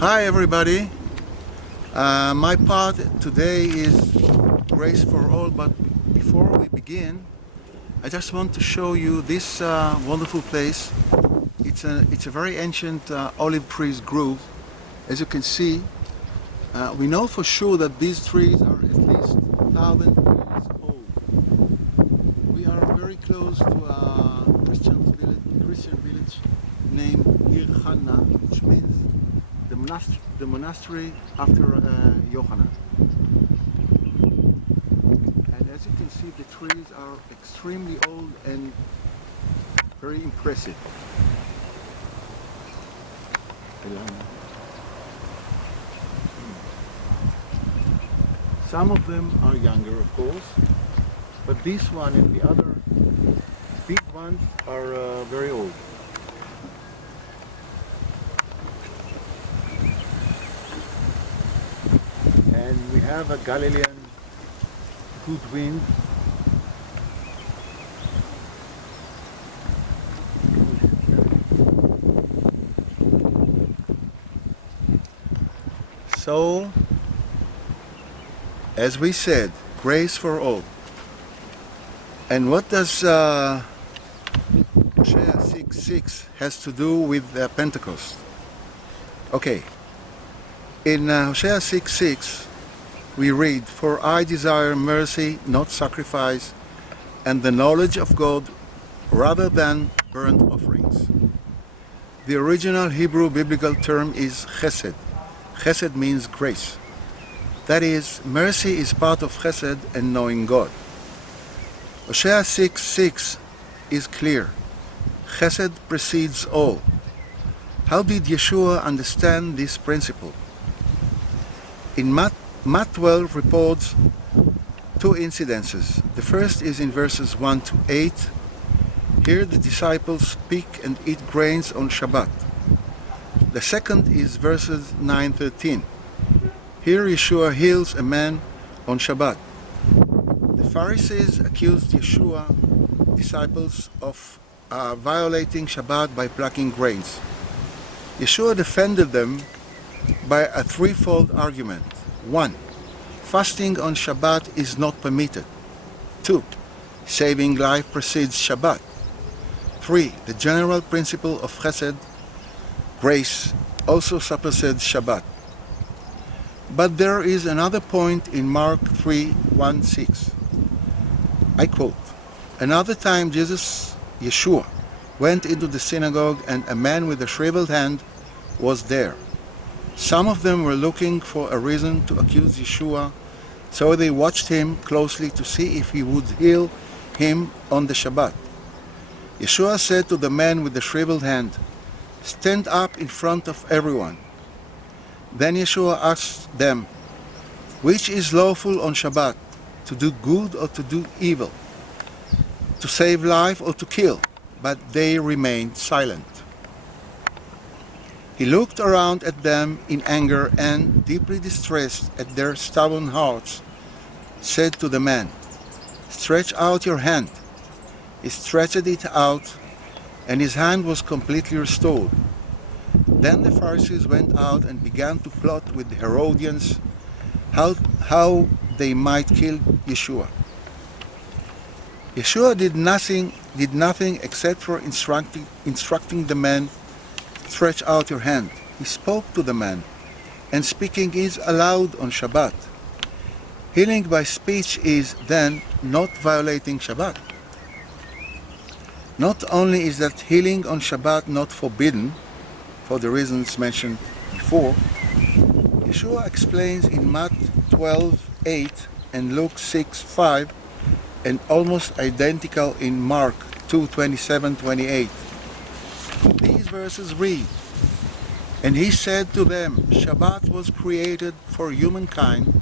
Hi everybody. My part today is Grace for All, but before we begin, I just want to show you this wonderful place. It's a very ancient olive trees grove. As you can see, we know for sure that these trees are at least 1,000 years old. We are very close to a Christian village named Giorno, which means the monastery after Yochanan. And as you can see, the trees are extremely old and very impressive. Some of them are younger, of course, but this one and the other big ones are very old. And we have a Galilean good wind. So, as we said, grace for all. And what does Hosea 6:6 has to do with Pentecost? Okay, in Hosea 6:6 we read, "For I desire mercy, not sacrifice, and the knowledge of God rather than burnt offerings." The original Hebrew biblical term is chesed. Chesed means grace. That is, mercy is part of chesed and knowing God. Hosea 6:6 is clear. Chesed precedes all. How did Yeshua understand this principle? In Matt 12 reports two incidences. The first is in verses 1 to 8. Here the disciples pick and eat grains on Shabbat. The second is verses 9-13. Here Yeshua heals a man on Shabbat. The Pharisees accused Yeshua disciples of violating Shabbat by plucking grains. Yeshua defended them by a threefold argument. 1. Fasting on Shabbat is not permitted. 2. Saving life precedes Shabbat. 3. The general principle of chesed, grace, also supersedes Shabbat. But there is another point in Mark 3:1-6. I quote, "Another time Yeshua, went into the synagogue and a man with a shriveled hand was there. Some of them were looking for a reason to accuse Yeshua, so they watched him closely to see if he would heal him on the Shabbat. Yeshua said to the man with the shriveled hand, 'Stand up in front of everyone.' Then Yeshua asked them, 'Which is lawful on Shabbat, to do good or to do evil, to save life or to kill?' But they remained silent. He looked around at them in anger and, deeply distressed at their stubborn hearts, said to the man, 'Stretch out your hand.' He stretched it out, and his hand was completely restored. Then the Pharisees went out and began to plot with the Herodians how they might kill Yeshua. Yeshua did nothing except for instructing the man, 'Stretch out your hand.' He spoke to the man, and speaking is allowed on Shabbat. Healing by speech is then not violating Shabbat. Not only is that healing on Shabbat not forbidden, for the reasons mentioned before, Yeshua explains in Matt 12:8 and Luke 6:5, and almost identical in Mark 2:27-28. These verses read, "And he said to them, Shabbat was created for humankind,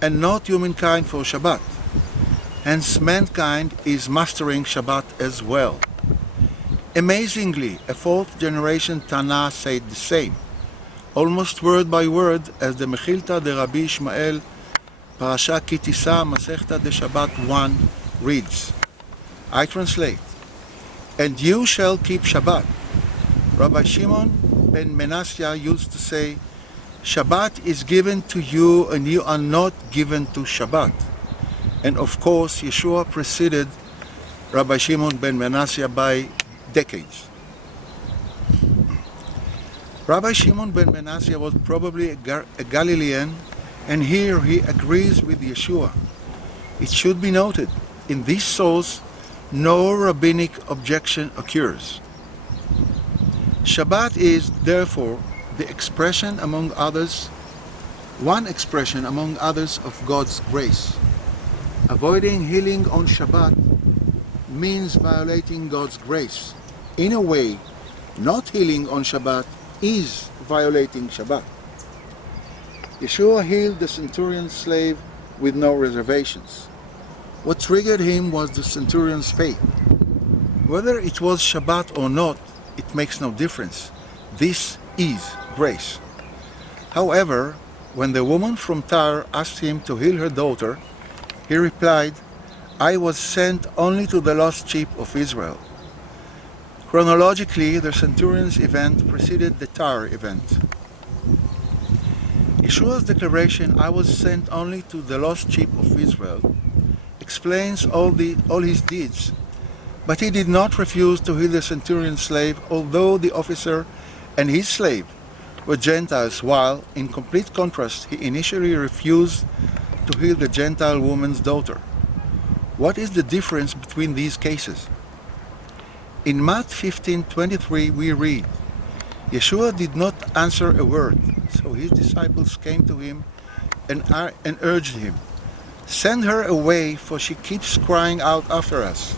and not humankind for Shabbat. Hence mankind is mastering Shabbat as well." Amazingly, a fourth generation Tana said the same, almost word by word, as the Mechilta de Rabbi Ishmael, Parasha Kitisa, Masechta de Shabbat 1 reads. I translate, "And you shall keep Shabbat." Rabbi Shimon ben Menasya used to say, Shabbat is given to you and you are not given to Shabbat. And of course, Yeshua preceded Rabbi Shimon ben Manasseh by decades. Rabbi Shimon ben Manasseh was probably a Galilean, and here he agrees with Yeshua. It should be noted, in this source, no rabbinic objection occurs. Shabbat is, therefore, the expression among others, one expression among others of God's grace. Avoiding healing on Shabbat means violating God's grace. In a way, not healing on Shabbat is violating Shabbat. Yeshua healed the centurion's slave with no reservations. What triggered him was the centurion's faith. Whether it was Shabbat or not, it makes no difference. This is grace. However, when the woman from Tyre asked him to heal her daughter, he replied, "I was sent only to the lost sheep of Israel." Chronologically, the centurion's event preceded the Tyre event. Yeshua's declaration, "I was sent only to the lost sheep of Israel," explains all his deeds, but he did not refuse to heal the centurion's slave, although the officer and his slave were Gentiles, while, in complete contrast, he initially refused to heal the Gentile woman's daughter. What is the difference between these cases? In Matt 15:23 we read, Yeshua did not answer a word, so his disciples came to him and urged him, "Send her away, for she keeps crying out after us."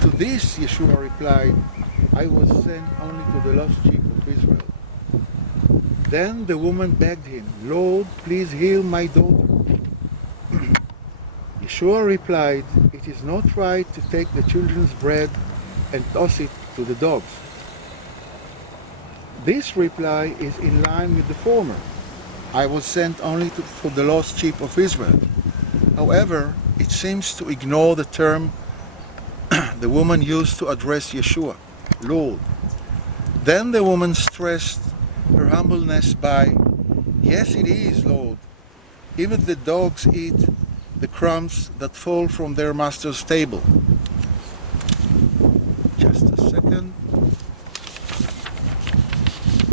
To this Yeshua replied, "I was sent only to the lost sheep of Israel." Then the woman begged him, "Lord, please heal my daughter." Yeshua replied, "It is not right to take the children's bread and toss it to the dogs." This reply is in line with the former. "I was sent only for the lost sheep of Israel." However, it seems to ignore the term the woman used to address Yeshua, Lord. Then the woman stressed her humbleness by, "Yes, it is, Lord. Even the dogs eat the crumbs that fall from their master's table." Just a second.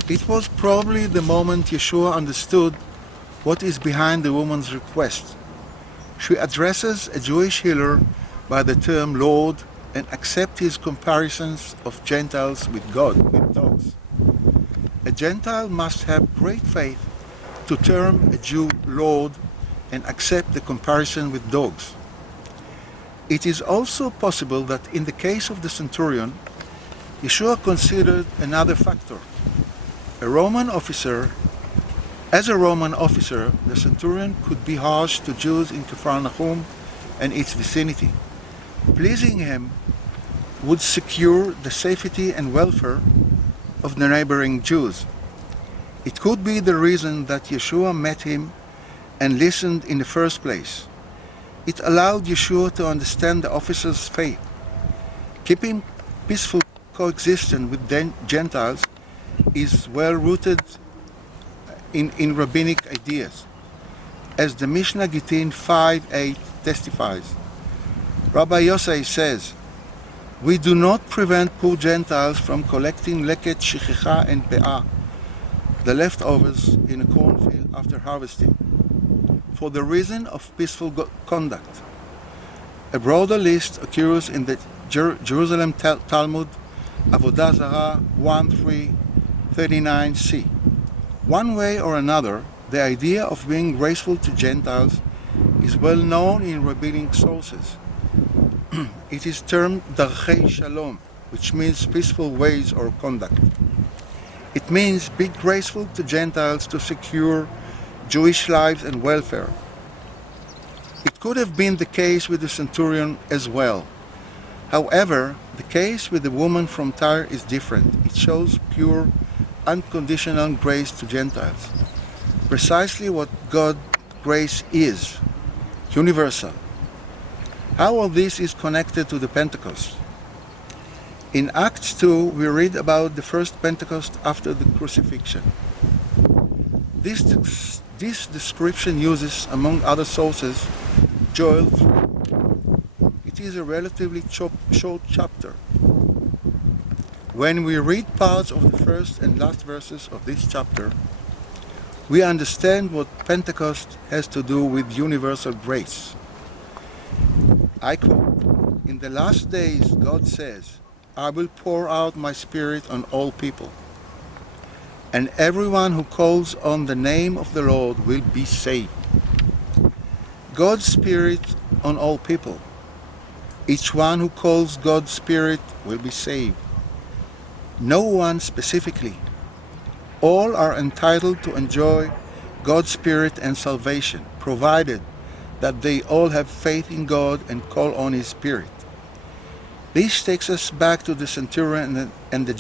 It was probably the moment Yeshua understood what is behind the woman's request. She addresses a Jewish healer by the term Lord and accepts his comparisons of Gentiles with God, with dogs. A Gentile must have great faith to term a Jew Lord and accept the comparison with dogs. It is also possible that in the case of the centurion, Yeshua considered another factor. As a Roman officer, the centurion could be harsh to Jews in Capernaum and its vicinity. Pleasing him would secure the safety and welfare of the neighboring Jews. It could be the reason that Yeshua met him and listened in the first place. It allowed Yeshua to understand the officer's faith. Keeping peaceful coexistence with Gentiles is well rooted in rabbinic ideas. As the Mishnah Gittin 5:8 testifies, Rabbi Yosei says, "We do not prevent poor Gentiles from collecting leket, shichicha, and pe'ah, the leftovers in a cornfield after harvesting, for the reason of peaceful conduct." A broader list occurs in the Jerusalem Talmud, Avodah Zarah 1:339c. One way or another, the idea of being graceful to Gentiles is well known in rabbinic sources. It is termed Darchei Shalom, which means peaceful ways or conduct. It means be graceful to Gentiles to secure Jewish lives and welfare. It could have been the case with the centurion as well. However, the case with the woman from Tyre is different. It shows pure, unconditional grace to Gentiles. Precisely what God's grace is, universal. How all this is connected to the Pentecost? In Acts 2, we read about the first Pentecost after the crucifixion. This description uses, among other sources, Joel 3. It is a relatively short chapter. When we read parts of the first and last verses of this chapter, we understand what Pentecost has to do with universal grace. I quote, "In the last days, God says, I will pour out my Spirit on all people, and everyone who calls on the name of the Lord will be saved." God's Spirit on all people. Each one who calls God's Spirit will be saved. No one specifically. All are entitled to enjoy God's Spirit and salvation, provided that they all have faith in God and call on His Spirit. This takes us back to the centurion and the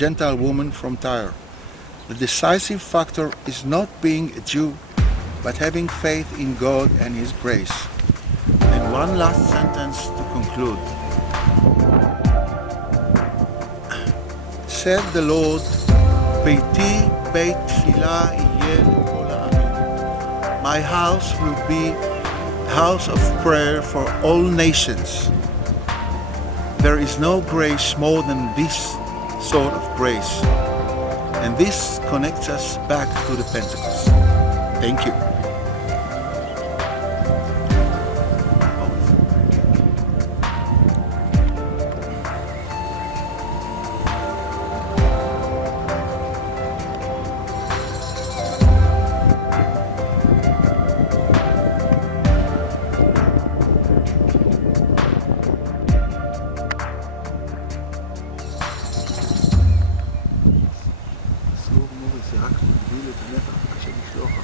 Gentile woman from Tyre. The decisive factor is not being a Jew, but having faith in God and His grace. And one last sentence to conclude. Said the Lord, "Beiti beit tefillah yeh lekol ha'amim." My house will be a house of prayer for all nations. There is no grace more than this sort of grace. And this connects us back to the Pentecost. Thank you. אסור מוריס, זה רק מגביל את הנפח, קשה לשלוח.